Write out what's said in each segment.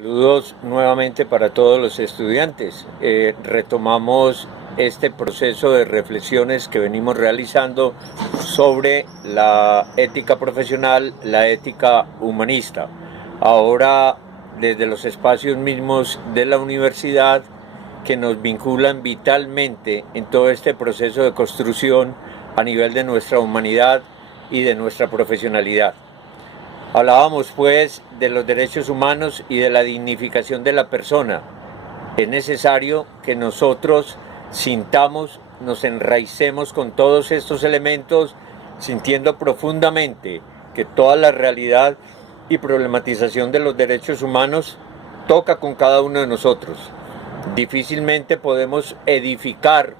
Saludos nuevamente para todos los estudiantes. Retomamos este proceso de reflexiones que venimos realizando sobre la ética profesional, la ética humanista. Ahora, desde los espacios mismos de la universidad que nos vinculan vitalmente en todo este proceso de construcción a nivel de nuestra humanidad y de nuestra profesionalidad. Hablábamos pues de los derechos humanos y de la dignificación de la persona. Es necesario que nosotros sintamos, nos enraicemos con todos estos elementos, sintiendo profundamente que toda la realidad y problematización de los derechos humanos toca con cada uno de nosotros. Difícilmente podemos edificar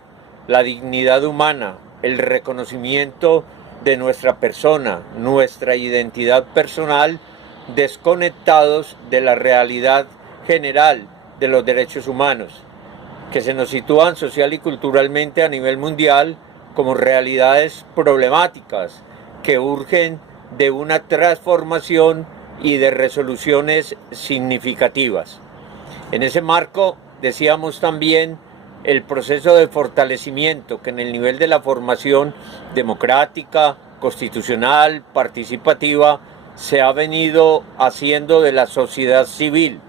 la dignidad humana, el reconocimiento de nuestra persona, nuestra identidad personal, desconectados de la realidad general de los derechos humanos, que se nos sitúan social y culturalmente a nivel mundial como realidades problemáticas que urgen de una transformación y de resoluciones significativas. En ese marco, decíamos también el proceso de fortalecimiento que en el nivel de la formación democrática, constitucional, participativa, se ha venido haciendo de la sociedad civil,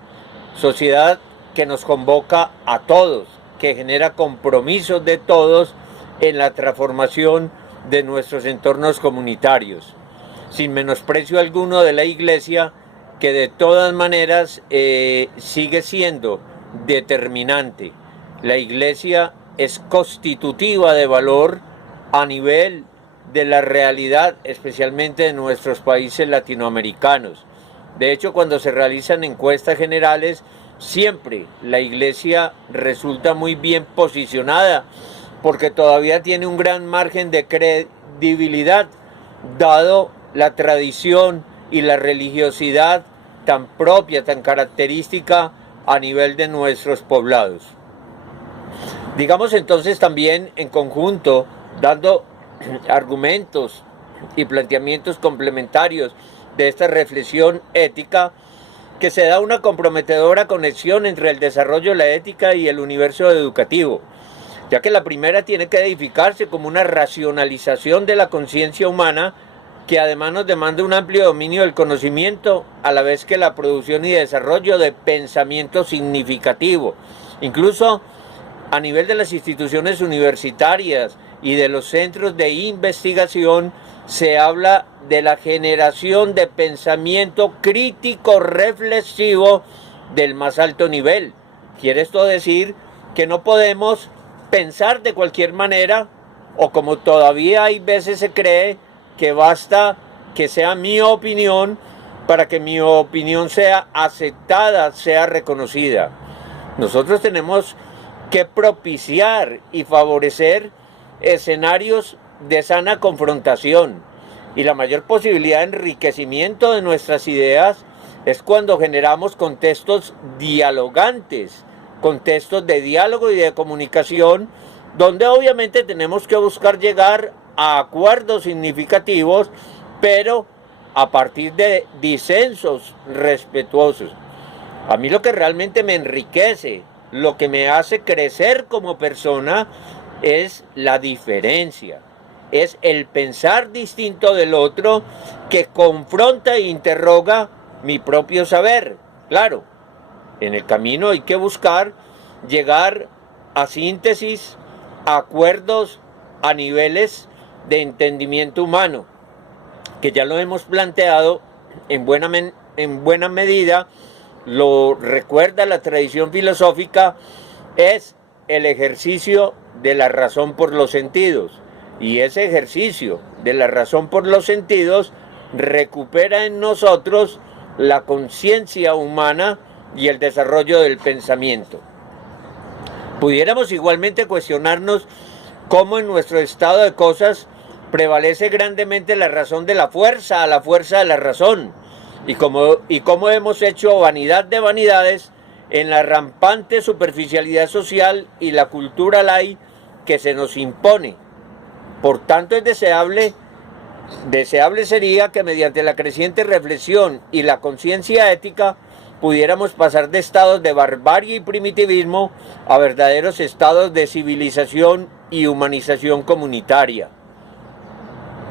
sociedad que nos convoca a todos, que genera compromisos de todos en la transformación de nuestros entornos comunitarios, sin menosprecio alguno de la Iglesia, que de todas maneras sigue siendo determinante. La Iglesia es constitutiva de valor a nivel de la realidad, especialmente de nuestros países latinoamericanos. De hecho, cuando se realizan encuestas generales, siempre la Iglesia resulta muy bien posicionada, porque todavía tiene un gran margen de credibilidad, dado la tradición y la religiosidad tan propia, tan característica a nivel de nuestros poblados. Digamos entonces también en conjunto, dando argumentos y planteamientos complementarios de esta reflexión ética, que se da una comprometedora conexión entre el desarrollo de la ética y el universo educativo, ya que la primera tiene que edificarse como una racionalización de la conciencia humana, que además nos demanda un amplio dominio del conocimiento, a la vez que la producción y desarrollo de pensamiento significativo. Incluso a nivel de las instituciones universitarias y de los centros de investigación se habla de la generación de pensamiento crítico reflexivo del más alto nivel. Quiere esto decir que no podemos pensar de cualquier manera, o como todavía hay veces se cree, que basta que sea mi opinión para que mi opinión sea aceptada, sea reconocida. Nosotros tenemos que propiciar y favorecer escenarios de sana confrontación, y la mayor posibilidad de enriquecimiento de nuestras ideas es cuando generamos contextos dialogantes, contextos de diálogo y de comunicación, donde obviamente tenemos que buscar llegar a acuerdos significativos, pero a partir de disensos respetuosos. A mí lo que realmente me enriquece, lo que me hace crecer como persona, es la diferencia, es el pensar distinto del otro, que confronta e interroga mi propio saber. Claro, en el camino hay que buscar llegar a síntesis, a acuerdos, a niveles de entendimiento humano, que ya lo hemos planteado en buena medida, lo recuerda la tradición filosófica, es el ejercicio de la razón por los sentidos. Y ese ejercicio de la razón por los sentidos recupera en nosotros la conciencia humana y el desarrollo del pensamiento. Pudiéramos igualmente cuestionarnos cómo en nuestro estado de cosas prevalece grandemente la razón de la fuerza a la fuerza de la razón, y cómo hemos hecho vanidad de vanidades en la rampante superficialidad social y la cultura light que se nos impone. Por tanto, es deseable sería que mediante la creciente reflexión y la conciencia ética pudiéramos pasar de estados de barbarie y primitivismo a verdaderos estados de civilización y humanización comunitaria.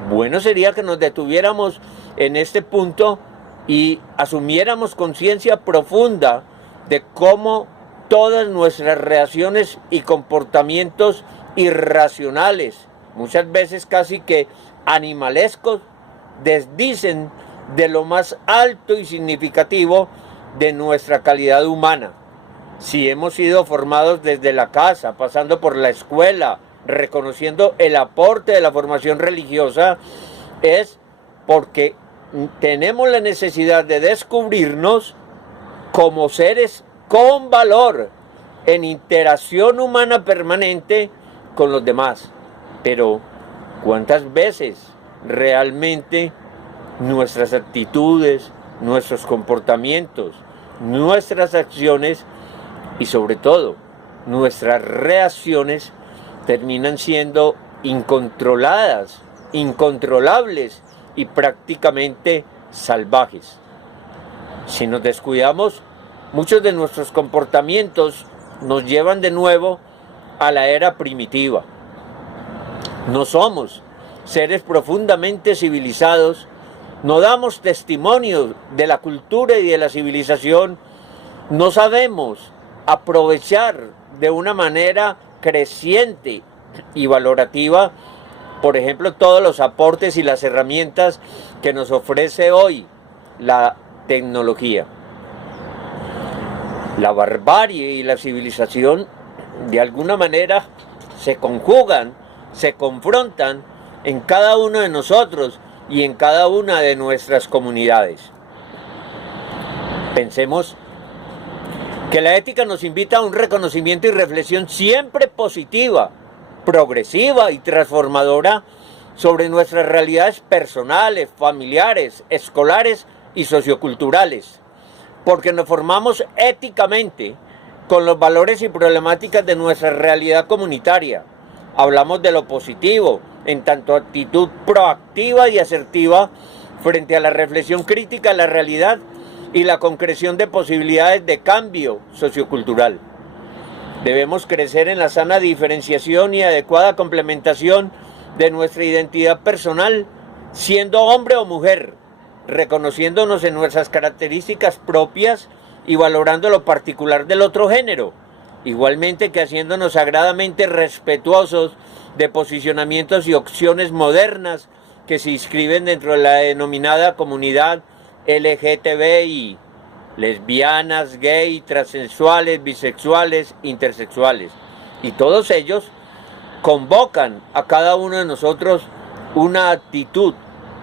Bueno sería que nos detuviéramos en este punto y asumiéramos conciencia profunda de cómo todas nuestras reacciones y comportamientos irracionales, muchas veces casi que animalescos, desdicen de lo más alto y significativo de nuestra calidad humana. Si hemos sido formados desde la casa, pasando por la escuela, reconociendo el aporte de la formación religiosa, es porque tenemos la necesidad de descubrirnos como seres con valor, en interacción humana permanente con los demás. Pero, ¿cuántas veces realmente nuestras actitudes, nuestros comportamientos, nuestras acciones y sobre todo nuestras reacciones terminan siendo incontroladas, incontrolables y prácticamente salvajes? Si nos descuidamos, muchos de nuestros comportamientos nos llevan de nuevo a la era primitiva. No somos seres profundamente civilizados, no damos testimonio de la cultura y de la civilización, no sabemos aprovechar de una manera creciente y valorativa, por ejemplo, todos los aportes y las herramientas que nos ofrece hoy la tecnología. La barbarie y la civilización de alguna manera se conjugan, se confrontan en cada uno de nosotros y en cada una de nuestras comunidades. Pensemos que la ética nos invita a un reconocimiento y reflexión siempre positiva, progresiva y transformadora sobre nuestras realidades personales, familiares, escolares y socioculturales, porque nos formamos éticamente con los valores y problemáticas de nuestra realidad comunitaria. Hablamos de lo positivo, en tanto actitud proactiva y asertiva frente a la reflexión crítica de la realidad y la concreción de posibilidades de cambio sociocultural. Debemos crecer en la sana diferenciación y adecuada complementación de nuestra identidad personal, siendo hombre o mujer, reconociéndonos en nuestras características propias y valorando lo particular del otro género, igualmente que haciéndonos sagradamente respetuosos de posicionamientos y opciones modernas que se inscriben dentro de la denominada comunidad LGTBI, lesbianas, gay, transexuales, bisexuales, intersexuales. Y todos ellos convocan a cada uno de nosotros una actitud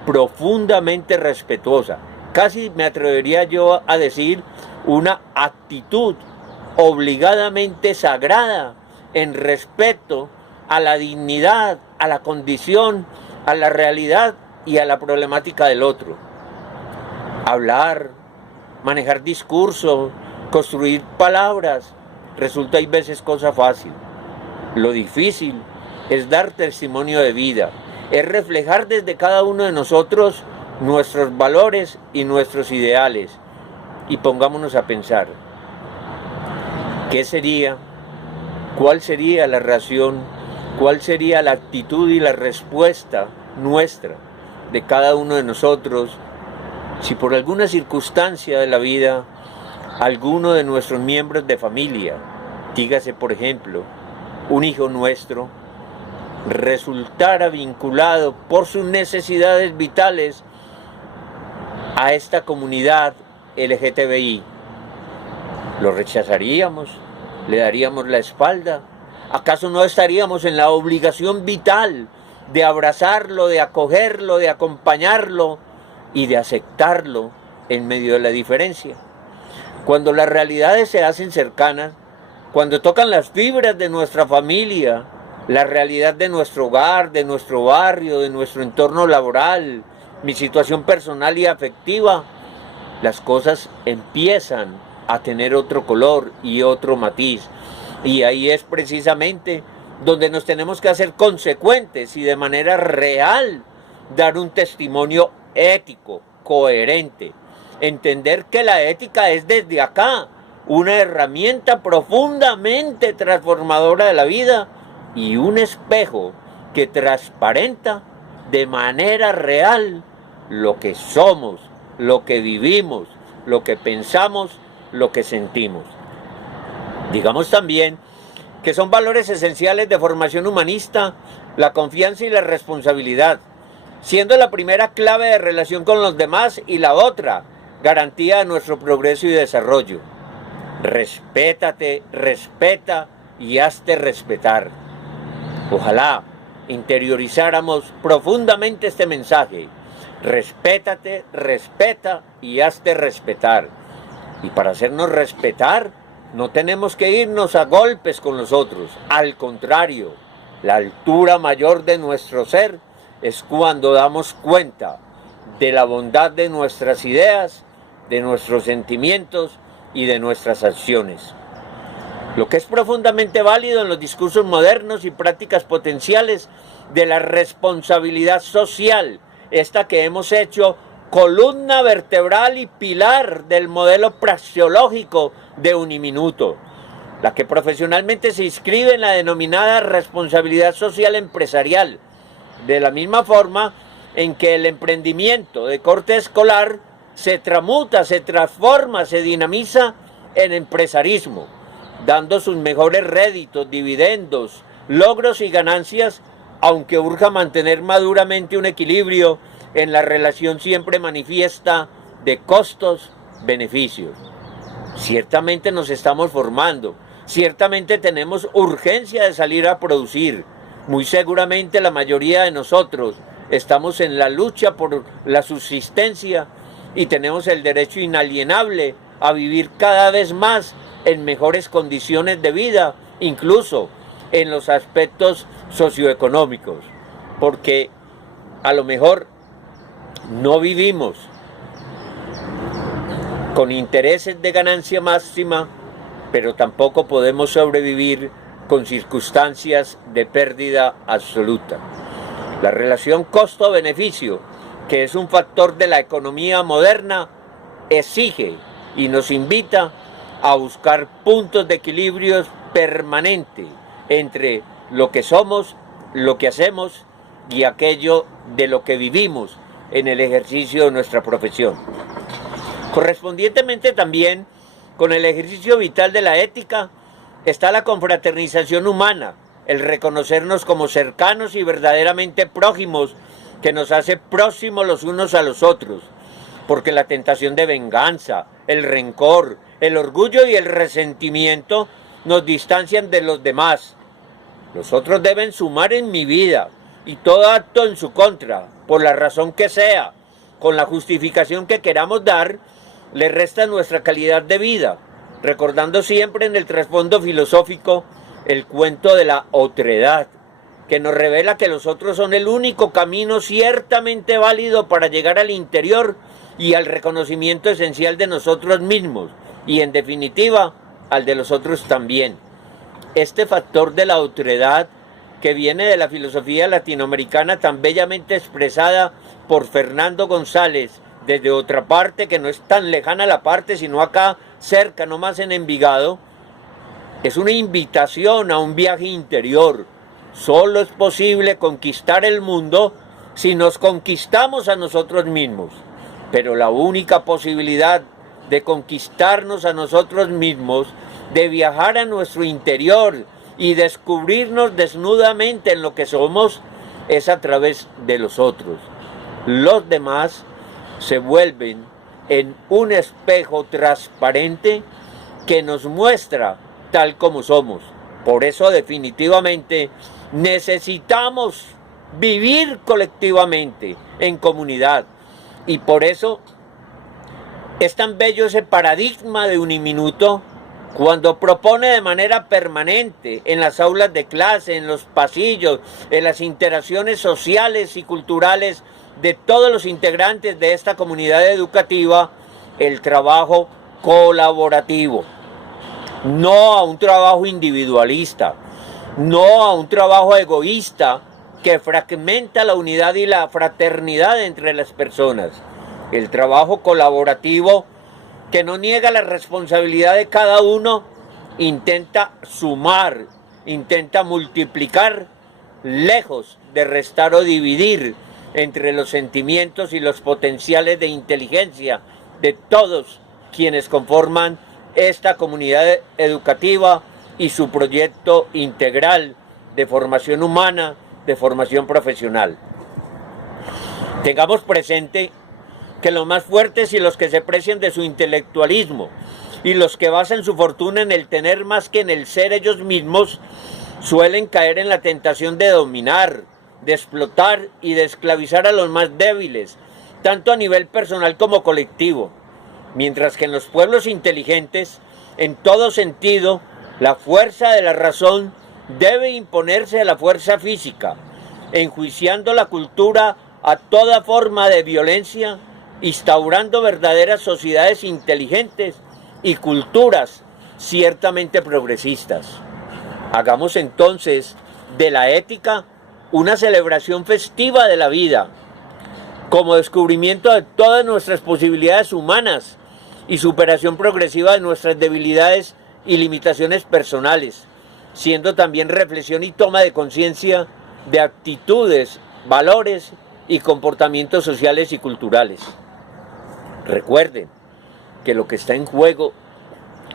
profundamente respetuosa. Casi me atrevería yo a decir una actitud obligadamente sagrada en respeto a la dignidad, a la condición, a la realidad y a la problemática del otro. Hablar, manejar discurso, construir palabras, resulta hay veces cosa fácil. Lo difícil es dar testimonio de vida, es reflejar desde cada uno de nosotros nuestros valores y nuestros ideales. Y pongámonos a pensar, ¿qué sería? ¿Cuál sería la reacción? ¿Cuál sería la actitud y la respuesta nuestra, de cada uno de nosotros, si por alguna circunstancia de la vida, alguno de nuestros miembros de familia, dígase por ejemplo, un hijo nuestro, resultara vinculado por sus necesidades vitales a esta comunidad LGTBI? ¿Lo rechazaríamos? ¿Le daríamos la espalda? ¿Acaso no estaríamos en la obligación vital de abrazarlo, de acogerlo, de acompañarlo y de aceptarlo en medio de la diferencia? Cuando las realidades se hacen cercanas, cuando tocan las fibras de nuestra familia, la realidad de nuestro hogar, de nuestro barrio, de nuestro entorno laboral, mi situación personal y afectiva, las cosas empiezan a tener otro color y otro matiz. Y ahí es precisamente donde nos tenemos que hacer consecuentes y de manera real dar un testimonio ético, coherente. Entender que la ética es desde acá una herramienta profundamente transformadora de la vida y un espejo que transparenta de manera real lo que somos, lo que vivimos, lo que pensamos, lo que sentimos. Digamos también que son valores esenciales de formación humanista la confianza y la responsabilidad, siendo la primera clave de relación con los demás y la otra garantía de nuestro progreso y desarrollo. Respétate, respeta y hazte respetar. Ojalá interiorizáramos profundamente este mensaje. Respétate, respeta y hazte respetar. Y para hacernos respetar, no tenemos que irnos a golpes con los otros. Al contrario, la altura mayor de nuestro ser es cuando damos cuenta de la bondad de nuestras ideas, de nuestros sentimientos y de nuestras acciones. Lo que es profundamente válido en los discursos modernos y prácticas potenciales de la responsabilidad social, esta que hemos hecho columna vertebral y pilar del modelo praxeológico de Uniminuto, la que profesionalmente se inscribe en la denominada responsabilidad social empresarial, de la misma forma en que el emprendimiento de corte escolar se tramuta, se transforma, se dinamiza en empresarismo, dando sus mejores réditos, dividendos, logros y ganancias, aunque urja mantener maduramente un equilibrio en la relación siempre manifiesta de costos-beneficios. Ciertamente nos estamos formando, ciertamente tenemos urgencia de salir a producir. Muy seguramente la mayoría de nosotros estamos en la lucha por la subsistencia y tenemos el derecho inalienable a vivir cada vez más en mejores condiciones de vida, incluso en los aspectos socioeconómicos, porque a lo mejor no vivimos con intereses de ganancia máxima, pero tampoco podemos sobrevivir con circunstancias de pérdida absoluta. La relación costo-beneficio, que es un factor de la economía moderna, exige y nos invita a buscar puntos de equilibrio permanente entre lo que somos, lo que hacemos y aquello de lo que vivimos en el ejercicio de nuestra profesión. Correspondientemente también con el ejercicio vital de la ética está la confraternización humana, el reconocernos como cercanos y verdaderamente prójimos, que nos hace próximos los unos a los otros, porque la tentación de venganza, el rencor, el orgullo y el resentimiento nos distancian de los demás. Los otros deben sumar en mi vida y todo acto en su contra, por la razón que sea, con la justificación que queramos dar, le resta nuestra calidad de vida, recordando siempre en el trasfondo filosófico el cuento de la otredad, que nos revela que los otros son el único camino ciertamente válido para llegar al interior y al reconocimiento esencial de nosotros mismos, y en definitiva al de los otros también. Este factor de la otredad, que viene de la filosofía latinoamericana tan bellamente expresada por Fernando González, desde otra parte que no es tan lejana la parte, sino acá cerca, nomás en Envigado, es una invitación a un viaje interior. Solo es posible conquistar el mundo si nos conquistamos a nosotros mismos. Pero la única posibilidad de conquistarnos a nosotros mismos, de viajar a nuestro interior y descubrirnos desnudamente en lo que somos, es a través de los otros. Los demás se vuelven en un espejo transparente que nos muestra tal como somos. Por eso definitivamente necesitamos vivir colectivamente, en comunidad. Y por eso es tan bello ese paradigma de Uniminuto, cuando propone de manera permanente en las aulas de clase, en los pasillos, en las interacciones sociales y culturales de todos los integrantes de esta comunidad educativa, el trabajo colaborativo. No a un trabajo individualista, no a un trabajo egoísta que fragmenta la unidad y la fraternidad entre las personas. El trabajo colaborativo, que no niega la responsabilidad de cada uno, intenta sumar, intenta multiplicar, lejos de restar o dividir entre los sentimientos y los potenciales de inteligencia de todos quienes conforman esta comunidad educativa y su proyecto integral de formación humana, de formación profesional. Tengamos presente que los más fuertes y los que se precian de su intelectualismo y los que basan su fortuna en el tener más que en el ser ellos mismos suelen caer en la tentación de dominar, de explotar y de esclavizar a los más débiles, tanto a nivel personal como colectivo, mientras que en los pueblos inteligentes, en todo sentido, la fuerza de la razón debe imponerse a la fuerza física, enjuiciando la cultura a toda forma de violencia, instaurando verdaderas sociedades inteligentes y culturas ciertamente progresistas. Hagamos entonces de la ética una celebración festiva de la vida, como descubrimiento de todas nuestras posibilidades humanas y superación progresiva de nuestras debilidades y limitaciones personales, siendo también reflexión y toma de conciencia de actitudes, valores y comportamientos sociales y culturales. Recuerden que lo que está en juego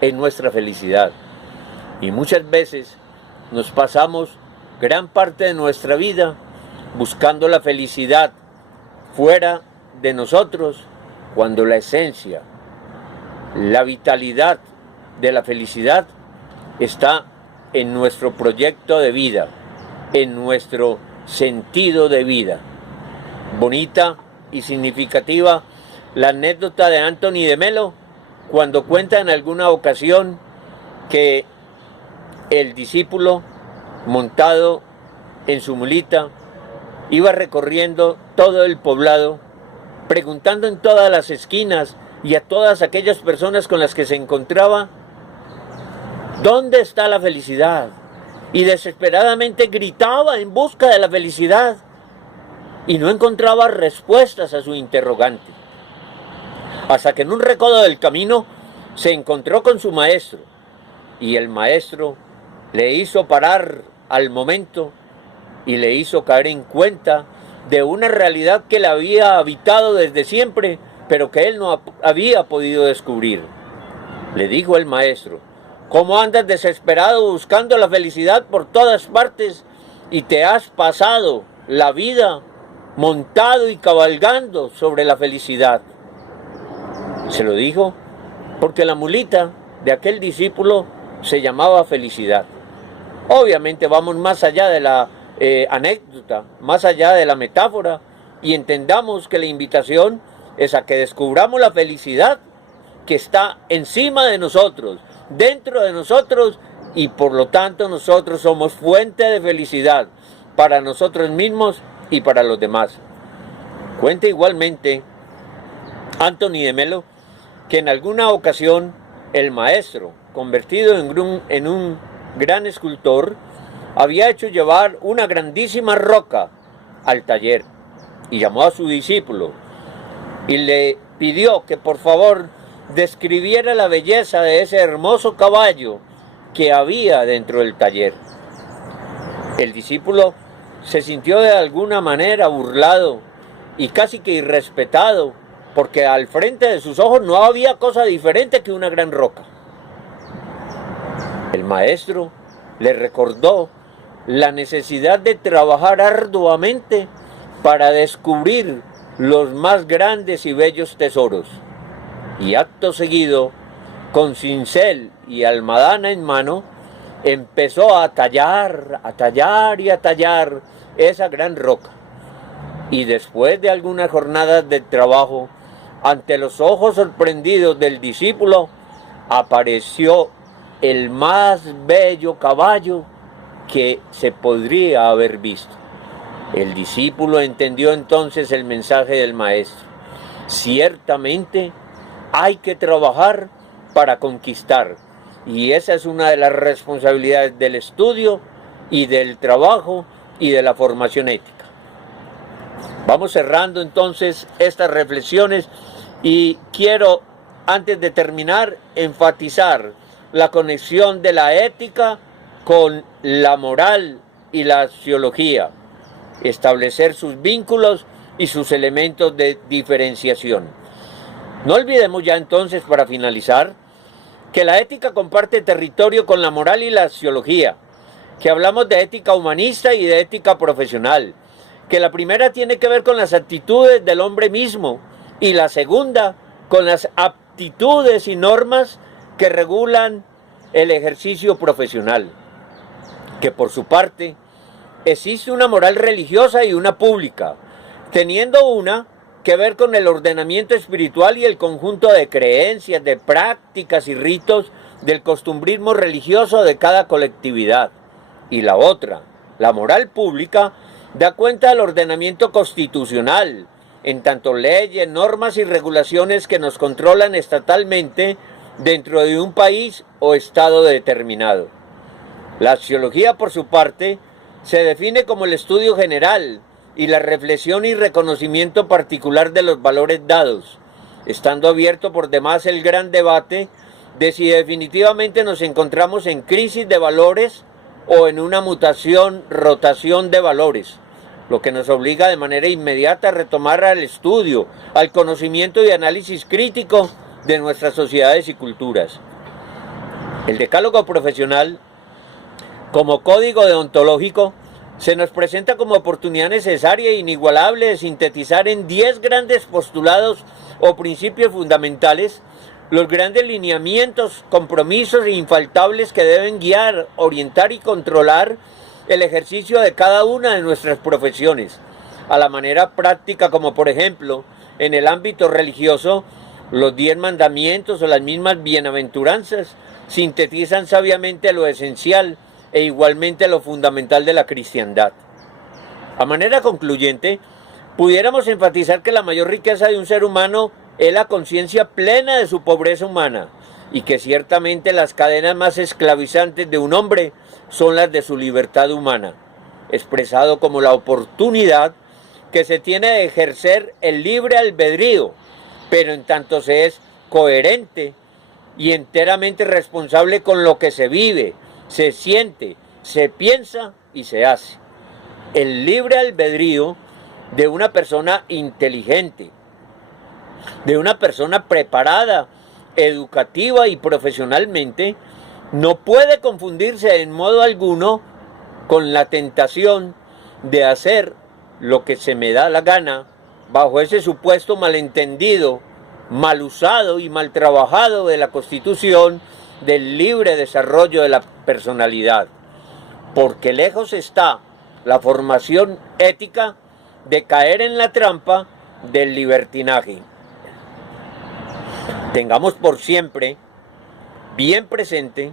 es nuestra felicidad, y muchas veces nos pasamos gran parte de nuestra vida buscando la felicidad fuera de nosotros, cuando la esencia, la vitalidad de la felicidad está en nuestro proyecto de vida, en nuestro sentido de vida. Bonita y significativa la anécdota de Anthony de Melo, cuando cuenta en alguna ocasión que el discípulo, montado en su mulita, iba recorriendo todo el poblado, preguntando en todas las esquinas y a todas aquellas personas con las que se encontraba, ¿dónde está la felicidad? Y desesperadamente gritaba en busca de la felicidad y no encontraba respuestas a su interrogante. Hasta que en un recodo del camino se encontró con su maestro, y el maestro le hizo parar al momento y le hizo caer en cuenta de una realidad que le había habitado desde siempre, pero que él no había podido descubrir. Le dijo el maestro: ¿cómo andas desesperado buscando la felicidad por todas partes y te has pasado la vida montado y cabalgando sobre la felicidad? Se lo dijo porque la mulita de aquel discípulo se llamaba felicidad. Obviamente vamos más allá de la anécdota, más allá de la metáfora, y entendamos que la invitación es a que descubramos la felicidad que está encima de nosotros, dentro de nosotros, y por lo tanto nosotros somos fuente de felicidad para nosotros mismos y para los demás. Cuenta igualmente Anthony de Melo que en alguna ocasión el maestro, convertido en un gran escultor, había hecho llevar una grandísima roca al taller y llamó a su discípulo y le pidió que por favor describiera la belleza de ese hermoso caballo que había dentro del taller. El discípulo se sintió de alguna manera burlado y casi que irrespetado, porque al frente de sus ojos no había cosa diferente que una gran roca. El maestro le recordó la necesidad de trabajar arduamente para descubrir los más grandes y bellos tesoros. Y acto seguido, con cincel y almadana en mano, empezó a tallar esa gran roca. Y después de algunas jornadas de trabajo, ante los ojos sorprendidos del discípulo, apareció el más bello caballo que se podría haber visto. El discípulo entendió entonces el mensaje del maestro. Ciertamente hay que trabajar para conquistar, y esa es una de las responsabilidades del estudio y del trabajo y de la formación ética. Vamos cerrando entonces estas reflexiones y quiero, antes de terminar, enfatizar la conexión de la ética con la moral y la axiología, establecer sus vínculos y sus elementos de diferenciación. No olvidemos ya entonces, para finalizar, que la ética comparte territorio con la moral y la axiología, que hablamos de ética humanista y de ética profesional, que la primera tiene que ver con las actitudes del hombre mismo y la segunda con las aptitudes y normas que regulan el ejercicio profesional, que por su parte existe una moral religiosa y una pública, teniendo una que ver con el ordenamiento espiritual y el conjunto de creencias, de prácticas y ritos del costumbrismo religioso de cada colectividad, y la otra, la moral pública, da cuenta del ordenamiento constitucional, en tanto leyes, normas y regulaciones que nos controlan estatalmente dentro de un país o estado determinado. La axiología, por su parte, se define como el estudio general y la reflexión y reconocimiento particular de los valores dados, estando abierto por demás el gran debate de si definitivamente nos encontramos en crisis de valores o en una mutación, rotación de valores, lo que nos obliga de manera inmediata a retomar al estudio, al conocimiento y análisis crítico de nuestras sociedades y culturas. El decálogo profesional, como código deontológico, se nos presenta como oportunidad necesaria e inigualable de sintetizar en 10 grandes postulados o principios fundamentales los grandes lineamientos, compromisos e infaltables que deben guiar, orientar y controlar el ejercicio de cada una de nuestras profesiones, a la manera práctica, como por ejemplo, en el ámbito religioso, los 10 mandamientos o las mismas bienaventuranzas sintetizan sabiamente lo esencial e igualmente lo fundamental de la cristiandad. A manera concluyente, pudiéramos enfatizar que la mayor riqueza de un ser humano es la conciencia plena de su pobreza humana, y que ciertamente las cadenas más esclavizantes de un hombre son las de su libertad humana, expresado como la oportunidad que se tiene de ejercer el libre albedrío, pero en tanto se es coherente y enteramente responsable con lo que se vive, se siente, se piensa y se hace. El libre albedrío de una persona inteligente, de una persona preparada, educativa y profesionalmente, no puede confundirse en modo alguno con la tentación de hacer lo que se me da la gana bajo ese supuesto malentendido, mal usado y mal trabajado de la Constitución del libre desarrollo de la personalidad, porque lejos está la formación ética de caer en la trampa del libertinaje. Tengamos por siempre bien presente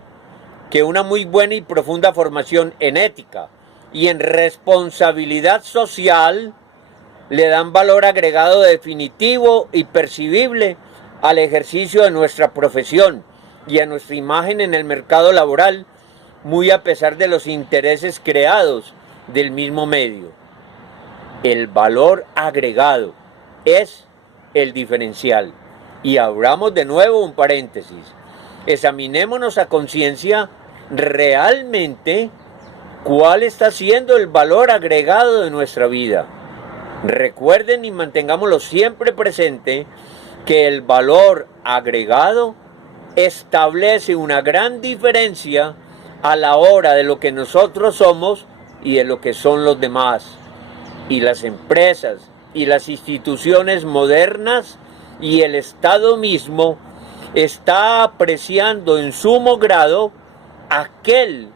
que una muy buena y profunda formación en ética y en responsabilidad social le dan valor agregado definitivo y percibible al ejercicio de nuestra profesión y a nuestra imagen en el mercado laboral, muy a pesar de los intereses creados del mismo medio. El valor agregado es el diferencial. Y abramos de nuevo un paréntesis. Examinémonos a conciencia realmente cuál está siendo el valor agregado de nuestra vida. Recuerden y mantengámoslo siempre presente que el valor agregado establece una gran diferencia a la hora de lo que nosotros somos y de lo que son los demás. Y las empresas y las instituciones modernas y el Estado mismo está apreciando en sumo grado aquel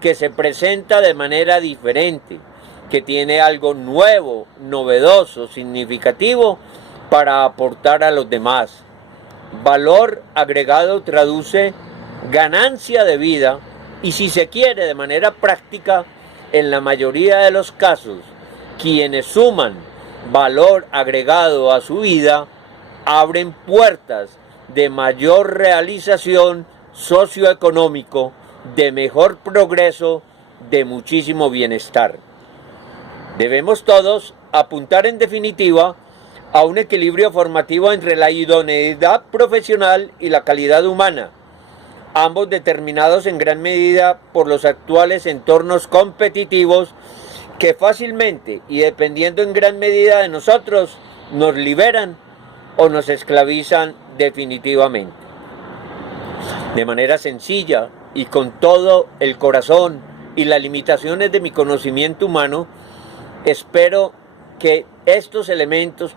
que se presenta de manera diferente, que tiene algo nuevo, novedoso, significativo para aportar a los demás. Valor agregado traduce ganancia de vida y, si se quiere, de manera práctica, en la mayoría de los casos, quienes suman valor agregado a su vida abren puertas de mayor realización socioeconómico, de mejor progreso, de muchísimo bienestar. Debemos todos apuntar en definitiva a un equilibrio formativo entre la idoneidad profesional y la calidad humana, ambos determinados en gran medida por los actuales entornos competitivos que fácilmente y dependiendo en gran medida de nosotros nos liberan o nos esclavizan definitivamente. De manera sencilla y con todo el corazón y las limitaciones de mi conocimiento humano, espero que estos elementos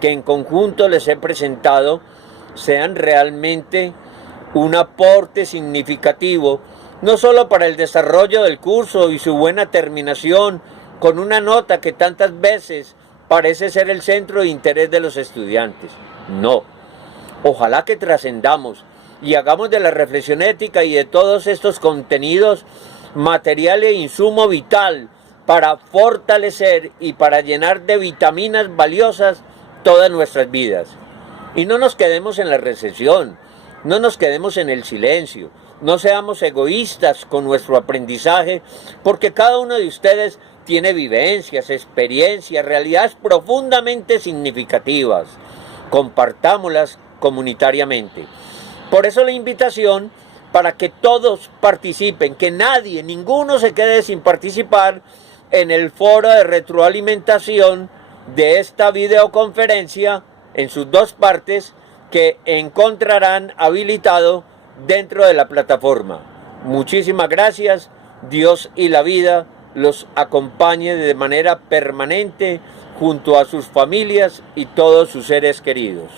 que en conjunto les he presentado sean realmente un aporte significativo, no solo para el desarrollo del curso y su buena terminación con una nota que tantas veces parece ser el centro de interés de los estudiantes. No, ojalá que trascendamos y hagamos de la reflexión ética y de todos estos contenidos material e insumo vital para fortalecer y para llenar de vitaminas valiosas todas nuestras vidas. Y no nos quedemos en la recesión, no nos quedemos en el silencio, no seamos egoístas con nuestro aprendizaje, porque cada uno de ustedes tiene vivencias, experiencias, realidades profundamente significativas. Compartámoslas comunitariamente. Por eso la invitación para que todos participen, que nadie, ninguno se quede sin participar en el foro de retroalimentación de esta videoconferencia en sus dos partes que encontrarán habilitado dentro de la plataforma. Muchísimas gracias. Dios y la vida los acompañe de manera permanente junto a sus familias y todos sus seres queridos.